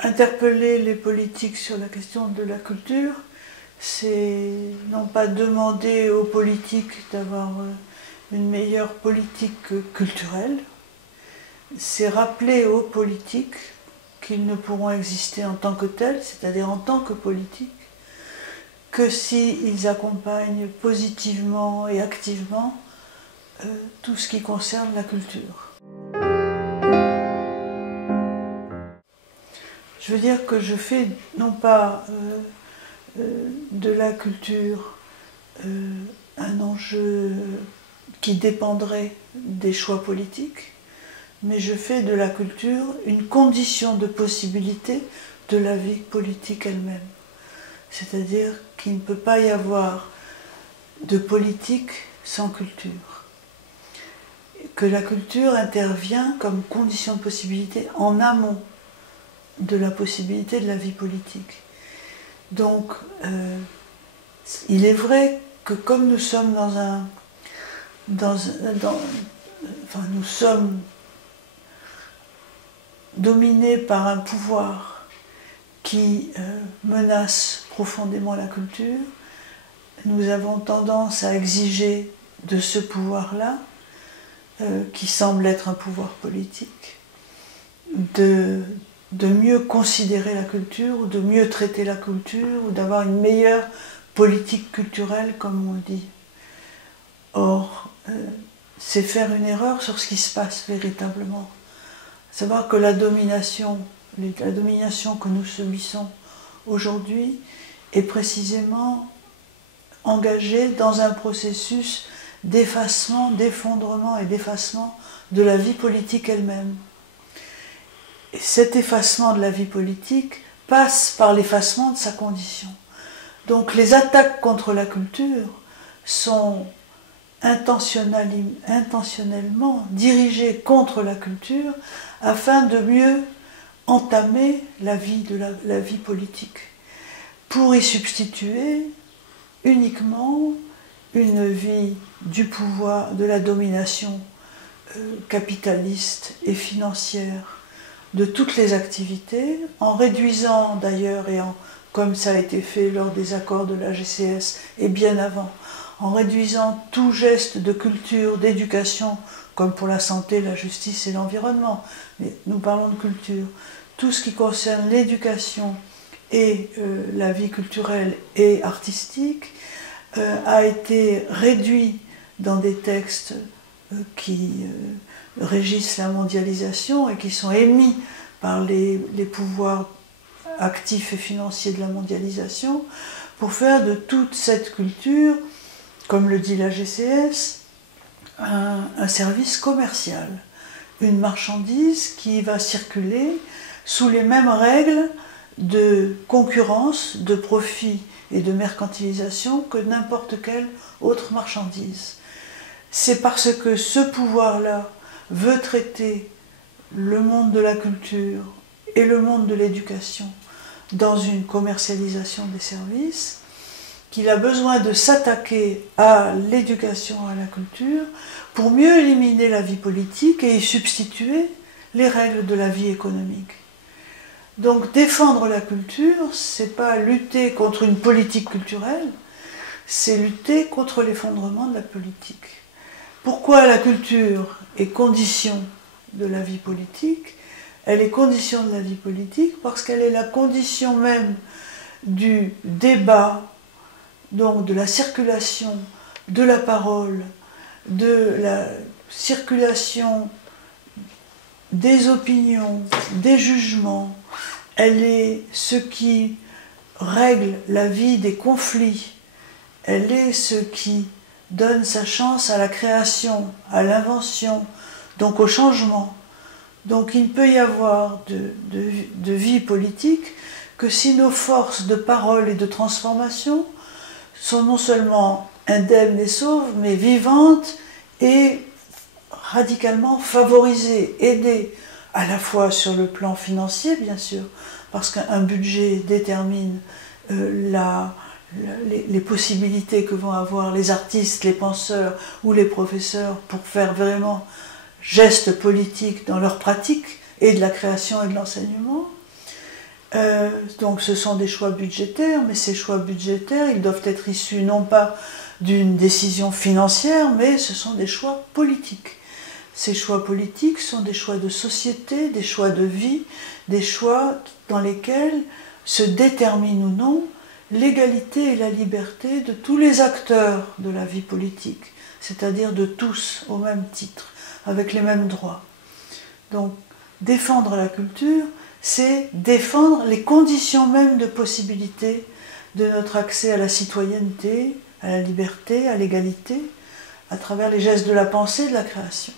Interpeller les politiques sur la question de la culture, c'est non pas demander aux politiques d'avoir une meilleure politique culturelle, c'est rappeler aux politiques qu'ils ne pourront exister en tant que tels, c'est-à-dire en tant que politiques, que s'ils accompagnent positivement et activement tout ce qui concerne la culture. Je veux dire que je fais non pas de la culture un enjeu qui dépendrait des choix politiques, mais je fais de la culture une condition de possibilité de la vie politique elle-même. C'est-à-dire qu'il ne peut pas y avoir de politique sans culture. Que la culture intervient comme condition de possibilité en amont de la possibilité de la vie politique. Donc, il est vrai que comme nous sommes nous sommes dominés par un pouvoir qui menace profondément la culture, nous avons tendance à exiger de ce pouvoir-là, qui semble être un pouvoir politique, de mieux considérer la culture, ou de mieux traiter la culture, ou d'avoir une meilleure politique culturelle, comme on dit. Or, c'est faire une erreur sur ce qui se passe véritablement. Savoir que la domination que nous subissons aujourd'hui est précisément engagée dans un processus d'effacement, d'effondrement et d'effacement de la vie politique elle-même. Et cet effacement de la vie politique passe par l'effacement de sa condition. Donc les attaques contre la culture sont intentionnellement dirigées contre la culture afin de mieux entamer la vie politique, pour y substituer uniquement une vie du pouvoir, de la domination capitaliste et financière de toutes les activités, en réduisant d'ailleurs, comme ça a été fait lors des accords de la GCS et bien avant, en réduisant tout geste de culture, d'éducation, comme pour la santé, la justice et l'environnement. Mais nous parlons de culture. Tout ce qui concerne l'éducation et la vie culturelle et artistique a été réduit dans des textes qui régissent la mondialisation et qui sont émis par les pouvoirs actifs et financiers de la mondialisation, pour faire de toute cette culture, comme le dit la GCS, un service commercial, une marchandise qui va circuler sous les mêmes règles de concurrence, de profit et de mercantilisation que n'importe quelle autre marchandise. C'est parce que ce pouvoir-là veut traiter le monde de la culture et le monde de l'éducation dans une commercialisation des services, qu'il a besoin de s'attaquer à l'éducation, à la culture, pour mieux éliminer la vie politique et y substituer les règles de la vie économique. Donc défendre la culture, c'est pas lutter contre une politique culturelle, c'est lutter contre l'effondrement de la politique. Pourquoi la culture est condition de la vie politique? Elle est condition de la vie politique parce qu'elle est la condition même du débat, donc de la circulation de la parole, de la circulation des opinions, des jugements. Elle est ce qui règle la vie des conflits. Elle est ce qui donne sa chance à la création, à l'invention, donc au changement. Donc il ne peut y avoir de vie politique que si nos forces de parole et de transformation sont non seulement indemnes et sauves, mais vivantes et radicalement favorisées, aidées, à la fois sur le plan financier, bien sûr, parce qu'un budget détermine les possibilités que vont avoir les artistes, les penseurs ou les professeurs pour faire vraiment gestes politiques dans leur pratique et de la création et de l'enseignement, Donc ce sont des choix budgétaires, mais ces choix budgétaires, ils doivent être issus non pas d'une décision financière, mais ce sont des choix politiques. Ces choix politiques sont des choix de société, des choix de vie, des choix dans lesquels se détermine ou non l'égalité et la liberté de tous les acteurs de la vie politique, c'est-à-dire de tous au même titre, avec les mêmes droits. Donc, défendre la culture, c'est défendre les conditions mêmes de possibilité de notre accès à la citoyenneté, à la liberté, à l'égalité, à travers les gestes de la pensée et de la création.